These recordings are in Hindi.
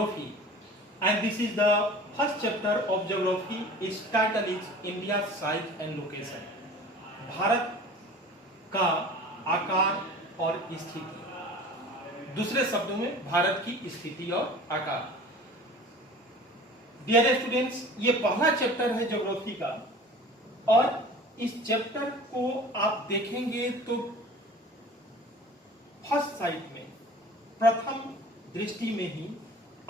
geography, and this is the first chapter of geography. Its title is India's size and location. Bharat का आकार और स्थिति, दूसरे शब्दों में भारत की स्थिति और आकार। डियर स्टूडेंट्स, ये पहला चैप्टर है ज्योग्राफी का, और इस चैप्टर को आप देखेंगे तो फर्स्ट साइट में, प्रथम दृष्टि में ही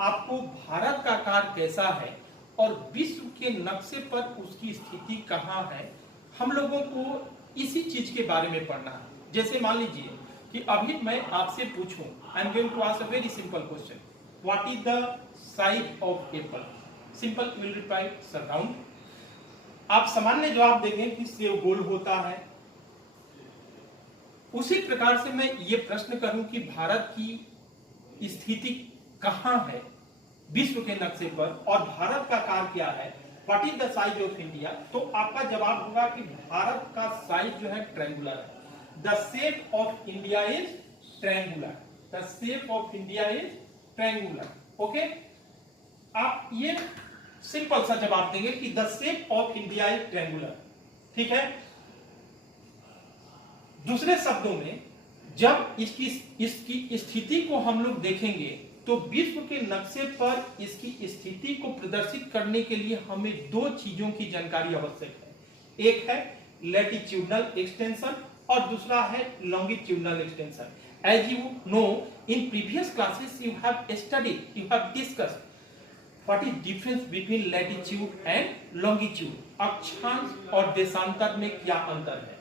आपको भारत का आकार कैसा है और विश्व के नक्शे पर उसकी स्थिति कहाँ है, हम लोगों को इसी चीज के बारे में पढ़ना है। जैसे मान लीजिए कि अभी मैं आपसे पूछूं, I am going to ask a very simple question, what is the size of apple? Simple, will reply sir round. आप सामान्य जवाब देंगे कि सेब गोल होता है। उसी प्रकार से मैं ये प्रश्न करूं कि भारत की स्थिति कहां है विश्व के नक्शे पर और भारत का आकार क्या है, what is the size of India, तो आपका जवाब होगा कि भारत का साइज जो है ट्रायंगुलर है। The shape of India is triangular, the shape of India is triangular. Okay, आप ये सिंपल सा जवाब देंगे कि the shape of India is triangular. ठीक है। दूसरे शब्दों में, जब इसकी स्थिति को हम लोग देखेंगे तो विश्व के नक्शे पर इसकी स्थिति को प्रदर्शित करने के लिए हमें दो चीजों की जानकारी आवश्यक है। एक है लैटिट्यूडनल एक्सटेंशन और दूसरा है longitudinal extension. As you know, in previous classes you have studied, you have discussed what is difference between latitude and longitude. अक्षांश और देशांतर में क्या अंतर है।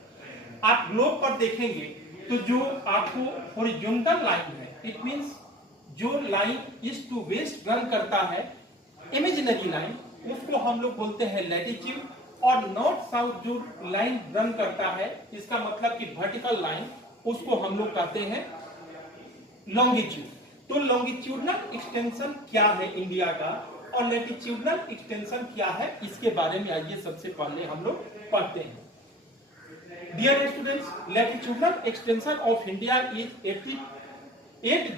आप ग्लोब पर देखेंगे तो जो आपको हॉरिजॉन्टल लाइन है, इट मींस जो line east to west run करता है, इमेजिनरी लाइन, उसको हम लोग बोलते हैं लैटिट्यूड, और नॉर्थ साउथ जो लाइन रन करता है, इसका मतलब कि वर्टिकल लाइन, उसको हम लोग कहते हैं लॉन्गिट्यूड। तो लॉन्गिट्यूडनल एक्सटेंशन क्या है इंडिया का और लैटिट्यूडनल एक्सटेंशन क्या है, इसके बारे में आइए सबसे पहले हम लोग पढ़ते हैं। Dear students, latitudinal extension of India is 8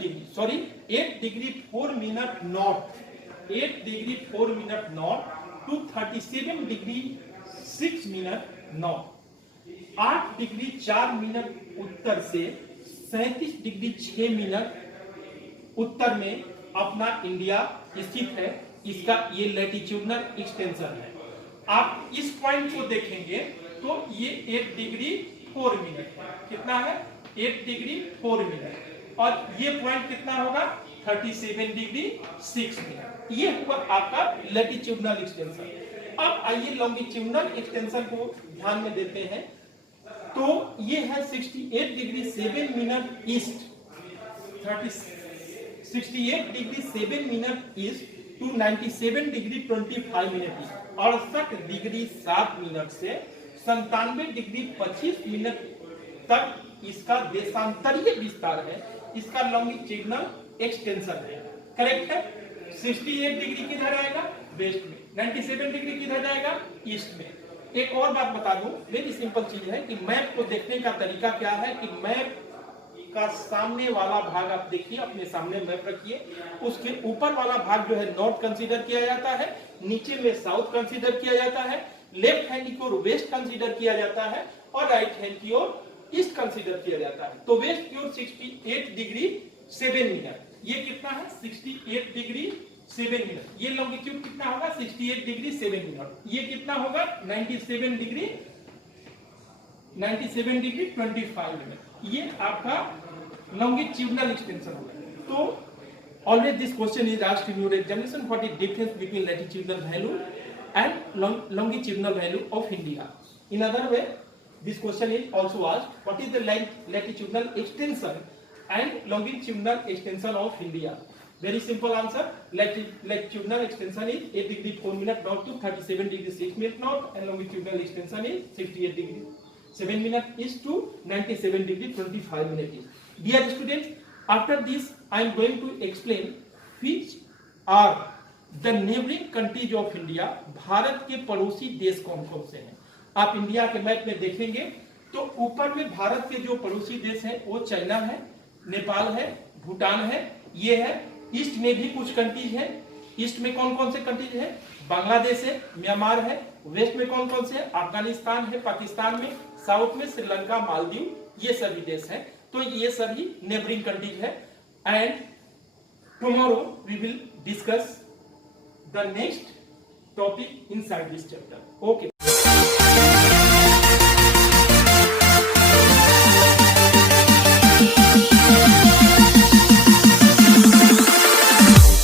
degree 4 minute north, 8 degree 4 minute north to 37 degree 6 minute north, 8 degree 4 minute उत्तर से 37 डिग्री 6 मिनट उत्तर में अपना इंडिया स्थित है। इसका ये लैटिट्यूडनल एक्सटेंशन है। आप इस पॉइंट को देखेंगे तो ये 8 डिग्री 4 मिनट है। कितना है? 8 डिग्री 4 मिनट, और ये पॉइंट कितना होगा? 37 डिग्री 6 मिनट। ये हुआ आपका लैटिट्यूडनल एक्सटेंशन। अब आइए लॉन्गिट्यूडनल एक्सटेंशन को ध्यान में देते हैं। तो ये है 68 degree 7 minute east, 68 degree 7 minute east to 97 degree 25 minute east, 68 degree 7 minute से 97 डिग्री 25 मिनट तक इसका देशांतरीय विस्तार है। इसका लॉन्गिट्यूडनल एक्सटेंशन है। करेक्ट है। 68 डिग्री किधर आएगा? वेस्ट में। 97 डिग्री किधर जाएगा? ईस्ट में। एक और बात बता दूं, वेरी सिंपल चीज है कि मैप को देखने का तरीका क्या है कि मैप का सामने वाला भाग आप देखिए, अपने सामने मैप रखिए, उसके ऊपर वाला भाग जो है नॉर्थ कंसीडर किया जाता है, नीचे में साउथ कंसीडर किया जाता है, लेफ्ट हैंड की ओर वेस्ट कंसीडर किया जाता है और राइट हैंड की ओर ईस्ट कंसीडर किया जाता है। तो वेस्ट की ओर 68 डिग्री 7 मिनट, ये कितना है? 68 डिग्री 7 मिनट। ये लॉन्गिट्यूड कितना होगा? 68 डिग्री 7 मिनट। ये कितना होगा? 97 डिग्री 25 मिनट। ये आपका लॉन्गिट्यूडनल एक्सटेंशन होगा। तो always this question is asked in your examination, what is difference between latitudinal value and longitudinal value of India? In other way, this question is also asked, what is the latitudinal extension and longitudinal extension of India? Very simple answer. Latitudinal extension is 8 degree 4 minute north to 37 degree 6 minute north, and longitudinal extension is 68 degree 7 minute east to 97 degree 25 minute east. Dear students, after this I am going to explain which are the neighboring countries of India. Bharat के पड़ोसी देश कौन कौन से हैं? आप इंडिया के मैप में देखेंगे तो ऊपर में भारत के जो पड़ोसी देश हैं वो चाइना है, नेपाल है, भूटान है, ये है ईस्ट में भी कुछ कंट्रीज है। ईस्ट में कौन कौन से कंट्रीज है? बांग्लादेश है, म्यांमार है। वेस्ट में कौन कौन से है? अफगानिस्तान है, पाकिस्तान में। साउथ में श्रीलंका, मालदीव, ये सभी देश हैं। तो ये सभी नेबरिंग कंट्रीज है। And tomorrow we will discuss the next topic inside this chapter. Okay.